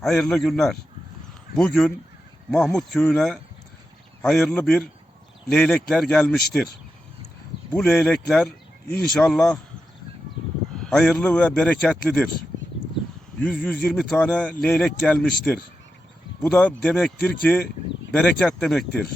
hayırlı günler. Bugün Mahmut köyüne hayırlı bir leylekler gelmiştir. Bu leylekler inşallah hayırlı ve bereketlidir. 100-120 tane leylek gelmiştir. Bu da demektir ki bereket demektir.